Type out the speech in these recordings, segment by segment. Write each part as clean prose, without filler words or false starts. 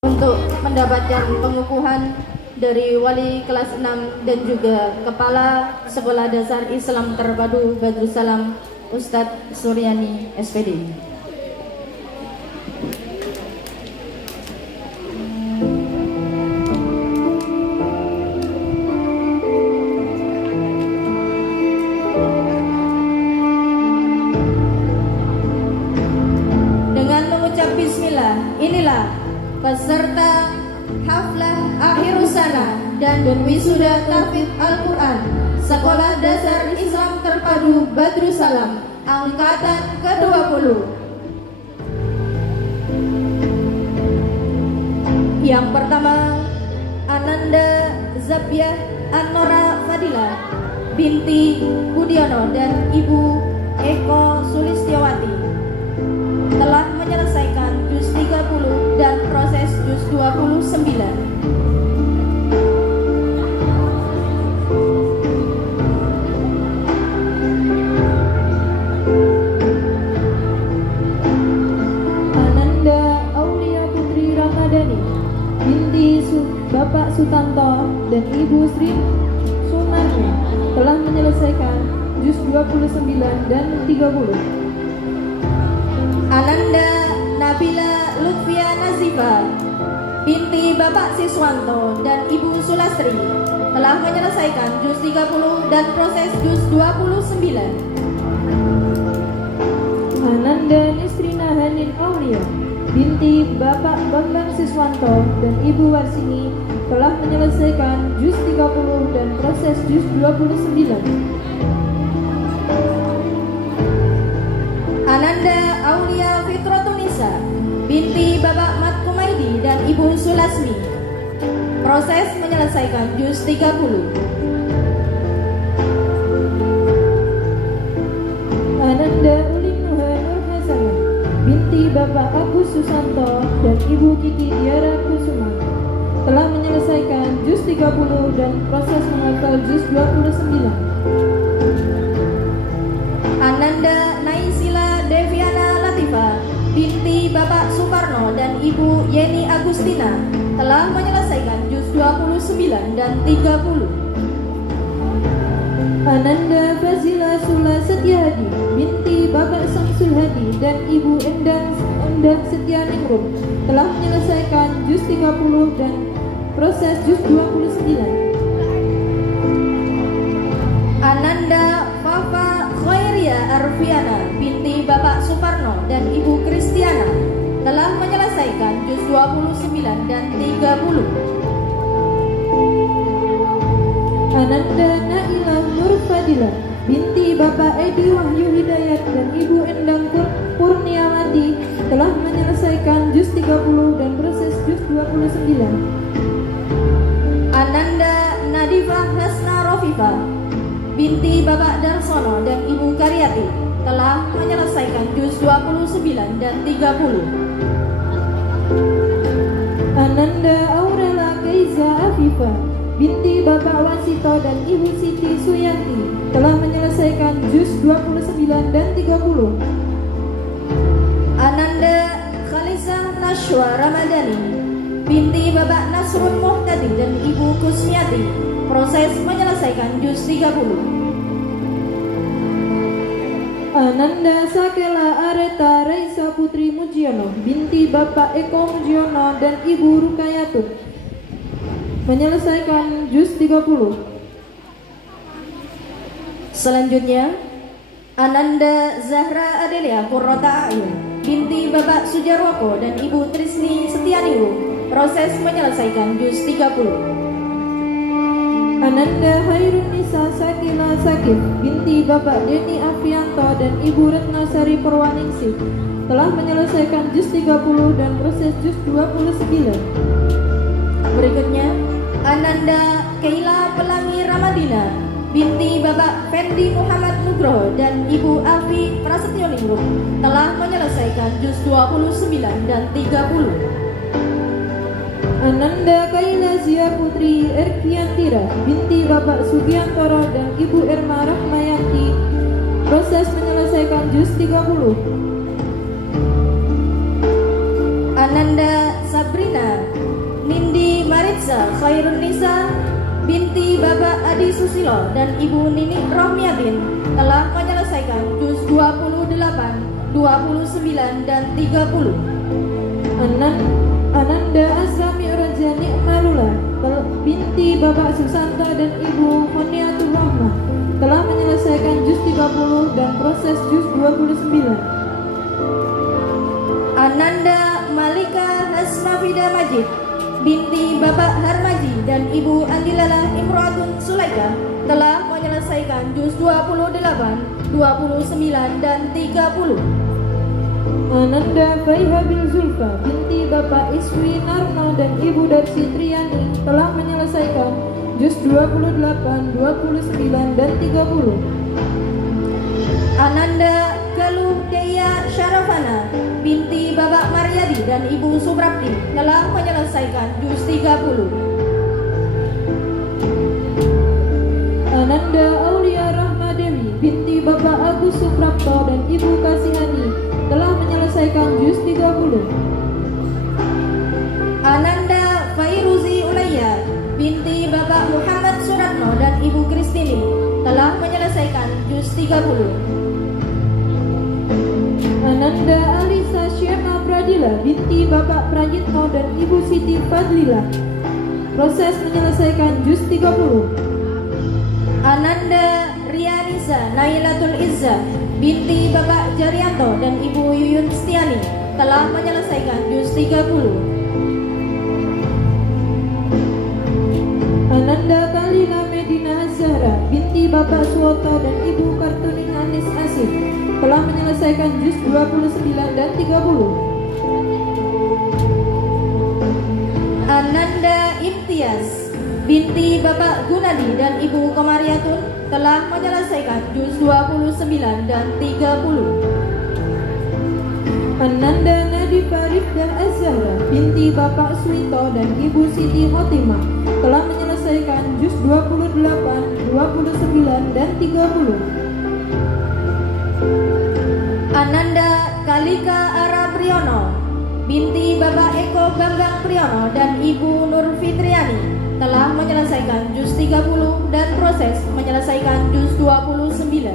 untuk mendapatkan pengukuhan dari wali kelas 6 dan juga Kepala Sekolah Dasar Islam Terpadu Badrussalam Ustadz Suryani SPD. Dengan mengucap bismillah, inilah peserta haflah akhir sana dan wisuda tahfidz Al-Quran Sekolah Dasar Islam Terpadu Badrussalam angkatan ke-20. Yang pertama, Ananda Zabiah An-Nora Fadila binti Budiono dan Ibu Eko Sulistiawati telah menyelesaikan juz 30 dan proses juz 29. Ananda Aulia Putri Ramadhani binti Bapak Sutanto dan Ibu Sri Sumarni telah menyelesaikan juz 29 dan 30. Ananda Nabila Lutfia Nazifa binti Bapak Siswanto dan Ibu Sulastri telah menyelesaikan juz 30 dan proses juz 29. Ananda Nisrina Hanin Aulia binti Bapak Bambang Siswanto dan Ibu Warsini telah menyelesaikan juz 30 dan proses juz 29. Ananda Aulia Fitratunisa binti Bapak Mat Kumaidi dan Ibu Sulasmi proses menyelesaikan juz 30. Ananda Ulin Nuha Nur Hasanah binti Bapak Agus Susanto dan Ibu Kiki Diara Kusuma telah menyelesaikan juz 30 dan proses menghafal juz 29. Ananda Naisila Deviana Latifa binti Bapak Suparno dan Ibu Yeni Agustina telah menyelesaikan juz 29 dan 30. Ananda Fazila Sula Setiahadi binti Bapak Samsul Hadi dan Ibu Endah Setianingrum telah menyelesaikan juz 30 dan proses juz 29. Ananda Fafa Khairia Arfiana binti Bapak Suparno dan Ibu Kristiana telah menyelesaikan juz 29 dan 30. Ananda Nailah Nur Fadila binti Bapak Edi Wahyu Hidayat dan Ibu Endang Purniawati telah menyelesaikan juz 30 dan proses juz 29. Ananda Nadifah Hasna Rofifa binti Bapak Darsono dan Ibu Karyati telah menyelesaikan juz 29 dan 30. Ananda Aurela Keiza Afifa binti Bapak Wasito dan Ibu Siti Suyanti telah menyelesaikan juz 29 dan 30. Ananda Khalisah Nashwa Ramadhani binti Bapak Nasrul Muhtadi dan Ibu Kusmiati proses menyelesaikan juz 30. Ananda Sakela Areta Raisa Putri Mujiono binti Bapak Eko Mujiono dan Ibu Rukayatun menyelesaikan juz 30. Selanjutnya, Ananda Zahra Adelia Qurrata Ayun binti Bapak Sujarwoko dan Ibu Trisni Setianiwu proses menyelesaikan juz 30. Ananda Hairunisa Sakila Sakif binti Bapak Deni Afianto dan Ibu Retnasari Purwaningsih telah menyelesaikan juz 30 dan proses juz 29. Berikutnya, Ananda Keila Pelangi Ramadina binti Bapak Fendi Muhammad Nugroho dan Ibu Alfi Prasetyoningrum telah menyelesaikan juz 29 dan 30. Ananda Kaila Zia Putri Erkiantira binti Bapak Sugiantoro dan Ibu Erma Rahmayanti proses menyelesaikan juz 30. Ananda Sabrina Khairun Nisa binti Bapak Adi Susilo dan Ibu Nini Rohmiatin telah menyelesaikan juz 28, 29, dan 30. Ananda Asrami Rajani Malula binti Bapak Susanto dan Ibu Moniatul Rahmah telah menyelesaikan juz 30 dan proses juz 29. Ananda Malika Hasnafida Majid binti Bapak Harmaji dan Ibu Andilala Imro'atun Sulaika telah menyelesaikan juz 28, 29, dan 30. Ananda Faihabil Zulfa binti Bapak Iswi Narno dan Ibu Darsi Triani telah menyelesaikan juz 28, 29, dan 30. Ananda Galuh Deya Syarafana binti Bapak Maryadi dan Ibu Suprapti telah menyelesaikan juz 30. Ananda Aulia Rahmadewi binti Bapak Agus Suprapto dan Ibu Kasihani telah menyelesaikan juz 30. Ananda Fairuzi Ulaya binti Bapak Muhammad Suratno dan Ibu Kristini telah menyelesaikan juz 30. Ananda Alisa Syema Pradila binti Bapak Prajitno dan Ibu Siti Fadlila proses menyelesaikan juz 30. Ananda Rianisa Nailatul Izzah binti Bapak Jarianto dan Ibu Yuyun Stiani telah menyelesaikan juz 30. Ananda Kalila Medina Zahra binti Bapak Suwoto dan Ibu Kartuning Anis Asif telah menyelesaikan juz 29 dan 30. Ananda Imtiaz binti Bapak Gunadi dan Ibu Komariatun telah menyelesaikan juz 29 dan 30. Ananda Nadifa Rifdah Az-Zahra binti Bapak Suwito dan Ibu Siti Hotimah telah menyelesaikan juz 28, 29, dan 30. Ananda Kalika Ara Priyono binti Bapak Eko Bambang Priyono dan Ibu Nur Fitriani telah menyelesaikan juz 30 dan proses menyelesaikan juz 29.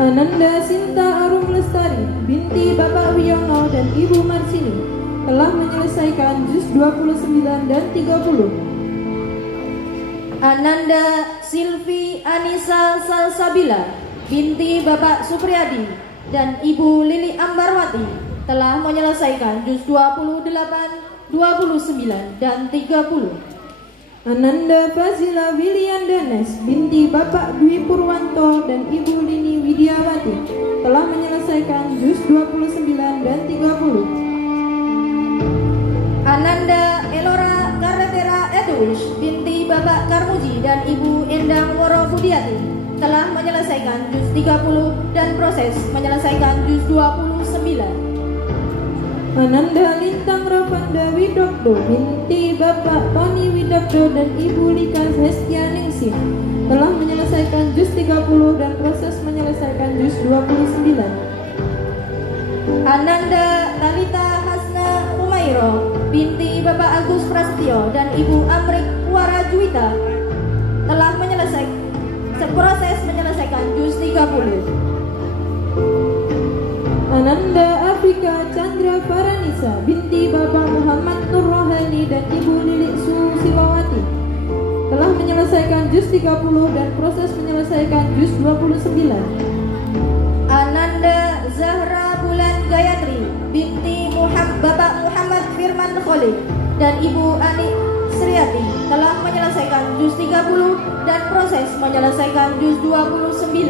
Ananda Sinta Arum Lestari binti Bapak Wiono dan Ibu Marsini telah menyelesaikan juz 29 dan 30. Ananda Silvi Anissa Salsabila binti Bapak Supriyadi dan Ibu Lili Ambarwati telah menyelesaikan juz 28, 29, dan 30. Ananda Fazila Wilian Danes binti Bapak Dwi Purwanto dan Ibu Lini Widiawati telah menyelesaikan juz 29 dan 30. Ananda Elora Karetera Edwish binti Bapak Karmuji dan Ibu Endang Woro Budiati telah menyelesaikan juz 30 dan proses menyelesaikan juz 29. Ananda Lintang Ravanda Widokdo binti Bapak Tony Widokdo dan Ibu Lika Hestianingsih telah menyelesaikan juz 30 dan proses menyelesaikan juz 29. Ananda Talita Hasna Umairo binti Bapak Agus Prasetyo dan Ibu Amrik Wara Juwita telah proses menyelesaikan juz 30. Ananda Afrika Chandra Faranisa binti Bapak Muhammad Nur Rohani dan Ibu Lilik Susilawati telah menyelesaikan juz 30 dan proses menyelesaikan juz 29. Ananda Zahra Bulan Gayatri binti Bapak Muhammad Firman Khalid dan Ibu Ani Sriati telah menyelesaikan juz 30 dan proses menyelesaikan juz 29.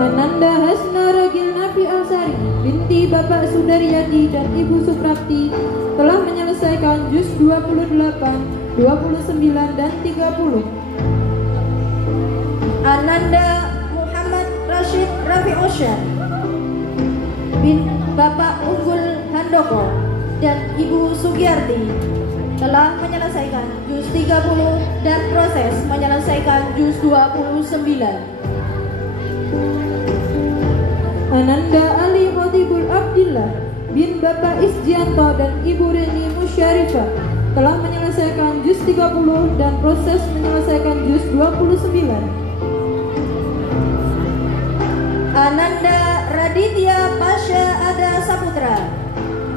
Ananda Hasna Ragil Nafi Alsari binti Bapak Sudaryadi dan Ibu Suprapti telah menyelesaikan juz 28, 29, dan 30. Ananda Muhammad Rashid Rafi Osyan bin Bapak Unggul Handoko dan Ibu Sugiyarti telah menyelesaikan juz 30 dan proses menyelesaikan juz 29. Ananda Ali Khotibul Abdillah bin Bapak Isjianto dan Ibu Reni Musyarifah telah menyelesaikan juz 30 dan proses menyelesaikan juz 29. Ananda Raditya Pasha Ada Saputra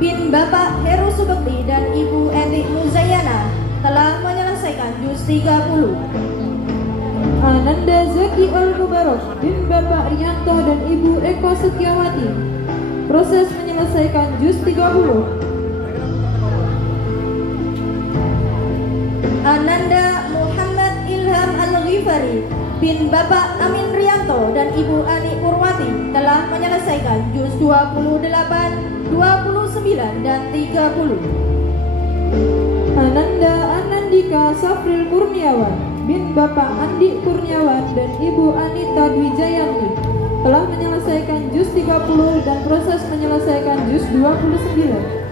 bin Bapak Heru Subekti dan Ibu Enti Muzayana telah menyelesaikan juz 30. Ananda Zaki Al-Mubarak bin Bapak Rianto dan Ibu Eko Setiawati proses menyelesaikan juz 30. Ananda Muhammad Ilham Al-Ghifari bin Bapak Amin Rianto dan Ibu Ani Purwati telah menyelesaikan juz 28, 29, dan 30. Ananda Anandika Safril Kurniawan bin Bapak Andi Kurniawan dan Ibu Anita Dwijayanti telah menyelesaikan juz 30 dan proses menyelesaikan juz 29.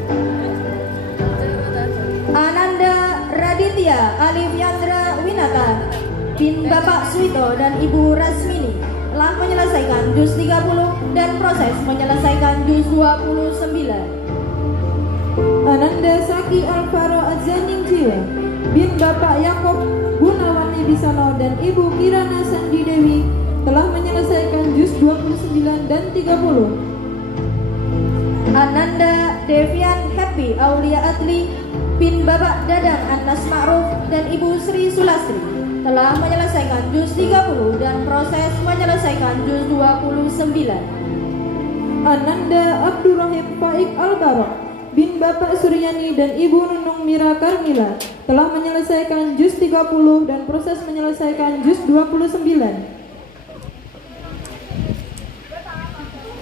Ananda Raditya Alif Yandra Winata bin Bapak Suito dan Ibu Rasmini telah menyelesaikan juz 30 dan proses menyelesaikan juz 29. Ananda Saki Alvaro Azaning Jiwa bin Bapak Yakob Gunawan Wibisono dan Ibu Kirana Sandi Dewi telah menyelesaikan juz 29 dan 30. Ananda Devian Happy Aulia Adli bin Bapak Dadang Anas Ma'ruf dan Ibu Sri Sulastri telah menyelesaikan juz 30 dan proses menyelesaikan juz 29. Ananda Abdurrahim Faik Al-Barok bin Bapak Suryani dan Ibu Nunung Mira Karmila telah menyelesaikan juz 30 dan proses menyelesaikan juz 29.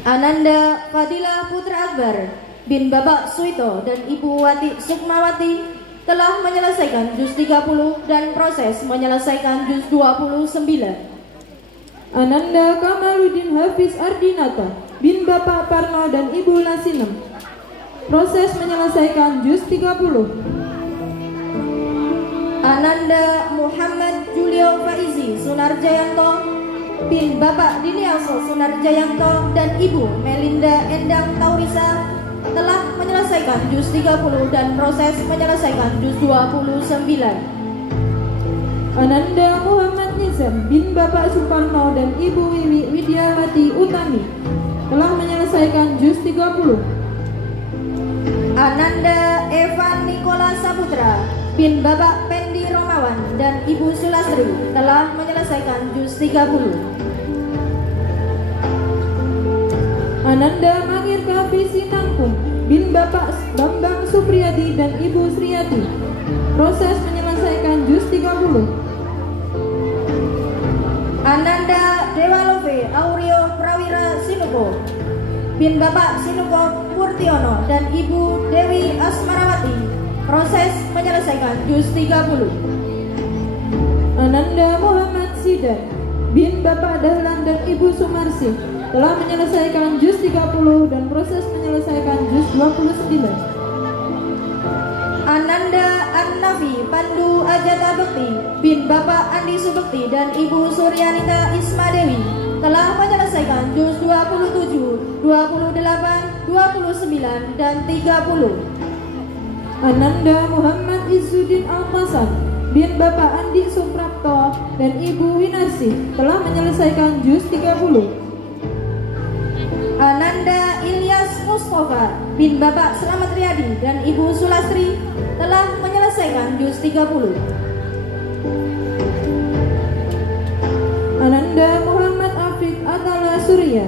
Ananda Fadilah Putra Akbar bin Bapak Suito dan Ibu Wati Sukmawati telah menyelesaikan juz 30 dan proses menyelesaikan juz 29. Ananda Kamaluddin Hafiz Ardinata bin Bapak Parno dan Ibu Lasinem proses menyelesaikan juz 30. Ananda Muhammad Julio Faizi Sunarjayanto bin Bapak Diniaso Sunarjayanto dan Ibu Melinda Endang Taurisa telah menyelesaikan juz 30 dan proses menyelesaikan juz 29. Ananda Muhammad Nizam bin Bapak Suparno dan Ibu Wiwi Widyawati Utami telah menyelesaikan juz 30. Ananda Evan Nikola Saputra bin Bapak Pendi Romawan dan Ibu Sulastri telah menyelesaikan juz 30. Ananda Mangir Kavisi Nangkung bin Bapak Bambang Supriyadi dan Ibu Sriyati proses menyelesaikan juz 30. Ananda Dewalove Aurio Prawira Sinuko bin Bapak Sinuko Purtiono dan Ibu Dewi Asmarawati proses menyelesaikan juz 30. Ananda Muhammad Sidan bin Bapak Dahlan dan Ibu Sumarsi telah menyelesaikan juz 30 dan proses menyelesaikan juz 29. Ananda An-Nafi Pandu Ajata Bekti bin Bapak Andi Subekti dan Ibu Suryanita Ismadewi telah menyelesaikan juz 27, 28, 29, dan 30. Ananda Muhammad Izzuddin Al-Masan bin Bapak Andi Suprapto dan Ibu Winarsi telah menyelesaikan juz 30. Ananda Ilyas Mustafa bin Bapak Slamet Riyadi dan Ibu Sulastri telah menyelesaikan juz 30. Ananda Muhammad Afiq Atala Surya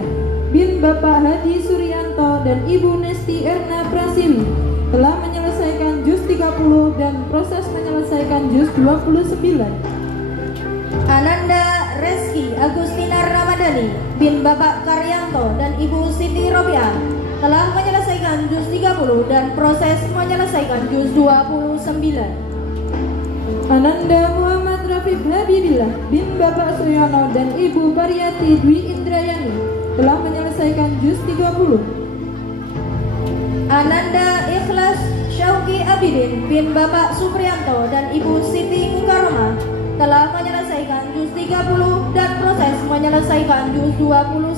bin Bapak Hadi Suryanto dan Ibu Nesti Erna Prasiwi telah menyelesaikan juz 30 dan proses menyelesaikan juz 29. Ananda Reski Agustina Ramadhani bin Bapak Karyanto dan Ibu Siti Robiah telah menyelesaikan juz 30 dan proses menyelesaikan juz 29. Ananda Muhammad Rafiq Habibillah bin Bapak Suyono dan Ibu Pariyati Dwi Indrayani telah menyelesaikan juz 30. Ananda Ikhlas Syauki Abidin bin Bapak Supriyanto dan Ibu Siti Mukaroma telah menyelesaikan juz 30 dan proses menyelesaikan juz 29.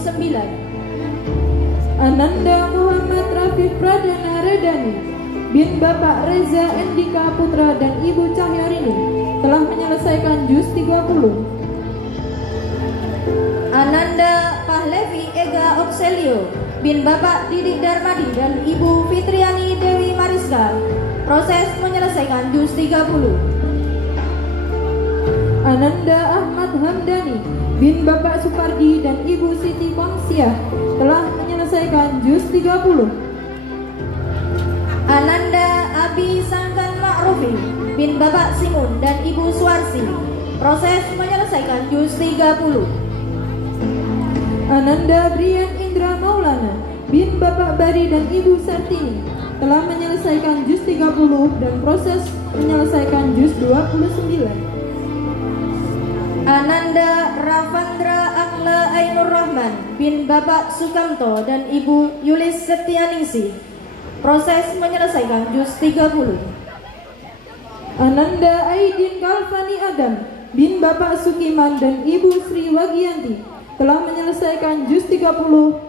Ananda Muhammad Rafiq Pradana Redani bin Bapak Reza Endika Putra dan Ibu Cahyarini telah menyelesaikan juz 30. Ananda Pahlevi Ega Okselio bin Bapak Didik Darmadi dan Ibu Fitriani Dewi Mariska proses menyelesaikan juz 30. Ananda Ahmad Hamdani bin Bapak Supardi dan Ibu Siti Komsiah telah menyelesaikan juz 30. Ananda Abi Sangkan Ma'rufi bin Bapak Simun dan Ibu Suarsi proses menyelesaikan juz 30. Ananda Brian Indra Maulana bin Bapak Bari dan Ibu Sartini telah menyelesaikan juz 30 dan proses menyelesaikan juz 29. Ananda Ravandra Akla Ainur Rahman bin Bapak Sukamto dan Ibu Yulis Setianingsih proses menyelesaikan juz 30. Ananda Aidin Kalfani Adam bin Bapak Sukiman dan Ibu Sri Wagianti telah menyelesaikan juz 30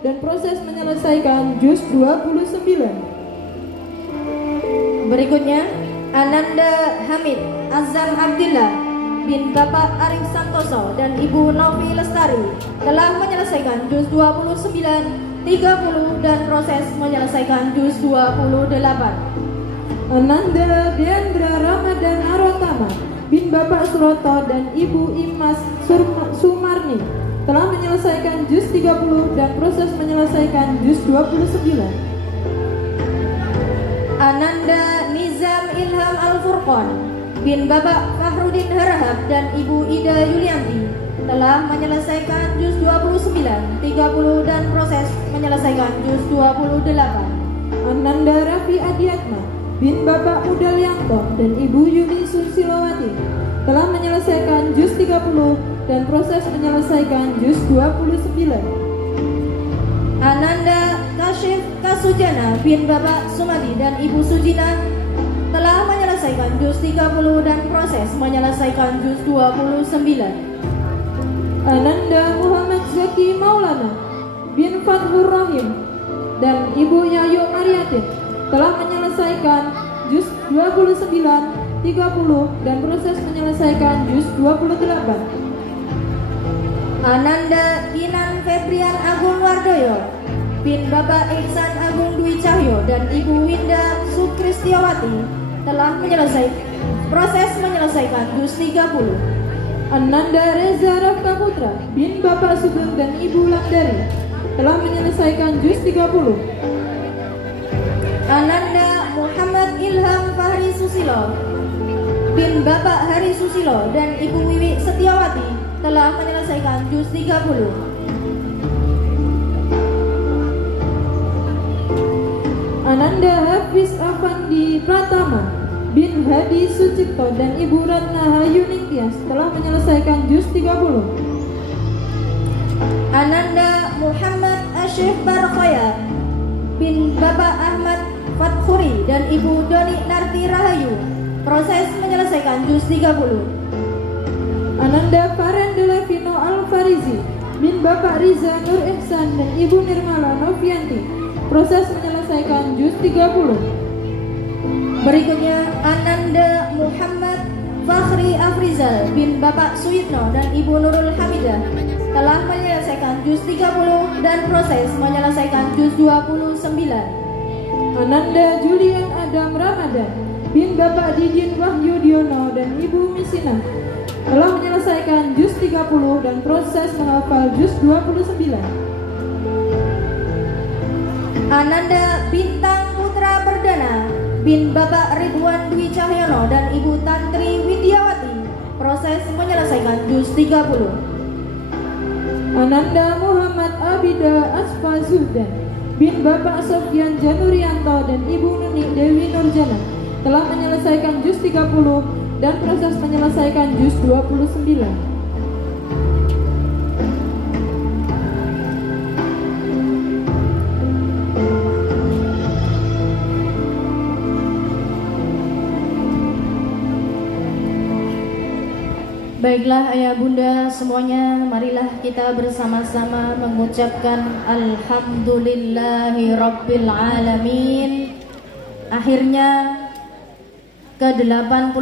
dan proses menyelesaikan juz 29. Berikutnya Ananda Hamid Azam Abdillah bin Bapak Arif Santoso dan Ibu Novi Lestari telah menyelesaikan juz 29, 30 dan proses menyelesaikan juz 28. Ananda Deandra Ramadan Arotama bin Bapak Suroto dan Ibu Imas Sumarni telah menyelesaikan juz 30 dan proses menyelesaikan juz 29. Ananda Nizam Ilham Al-Furqan bin Bapak Fahrudin Harahap dan Ibu Ida Yulianti telah menyelesaikan juz 29, 30 dan proses menyelesaikan juz 28. Ananda Raffi Adiatma bin Bapak Udalyanto dan Ibu Yuni Susilowati telah menyelesaikan juz 30 dan proses menyelesaikan juz 29. Ananda Kashif Kasujana bin Bapak Sumadi dan Ibu Sujina telah menyelesaikan juz 30 dan proses menyelesaikan juz 29. Ananda Muhammad Zaki Maulana bin Fathur Rahim dan Ibu Yayu Mariatin telah menyelesaikan juz 29, 30 dan proses menyelesaikan juz 28. Ananda Kinan Febrian Agung Wardoyo bin Bapak Iksan Agung Dwi Cahyo dan Ibu Winda Sukristiawati telah proses menyelesaikan juz 30. Ananda Reza Rafka Putra bin Bapak Sugeng dan Ibu Langdari telah menyelesaikan juz 30. Ananda Muhammad Ilham Fahri Susilo bin Bapak Hari Susilo dan Ibu Wiwi Setiawati telah menyelesaikan juz 30. Ananda Hafiz Afandi Pratama bin Hadi Sucipto dan Ibu Ratna Hayuning Tias telah menyelesaikan juz 30. Ananda Muhammad Asyif Barkhaya bin Bapak Ahmad Fatkhuri dan Ibu Doni Narti Rahayu proses menyelesaikan juz 30. Ananda Farendelevino Al-Farizi bin Bapak Riza Nur Ihsan dan Ibu Nirmala Novianti proses menyelesaikan juz 30. Berikutnya Ananda Muhammad Fakhri Afrizal bin Bapak Suyitno dan Ibu Nurul Hamidah telah menyelesaikan juz 30 dan proses menyelesaikan juz 29. Ananda Julian Adam Ramadan bin Bapak Didin Wahyudiono dan Ibu Misina telah menyelesaikan juz 30 dan proses menghafal juz 29. Ananda Bintang Putra Perdana bin Bapak Ridwan Dwi Cahyono dan Ibu Tantri Widiawati proses menyelesaikan juz 30. Ananda Muhammad Abida Asfa Zuhdan bin Bapak Sofyan Janurianto dan Ibu Nuni Dewi Nurjana telah menyelesaikan juz 30 dan proses menyelesaikan juz 29. Baiklah ayah bunda semuanya, marilah kita bersama-sama mengucapkan Alhamdulillahi Rabbil Alamin. akhirnya ke-88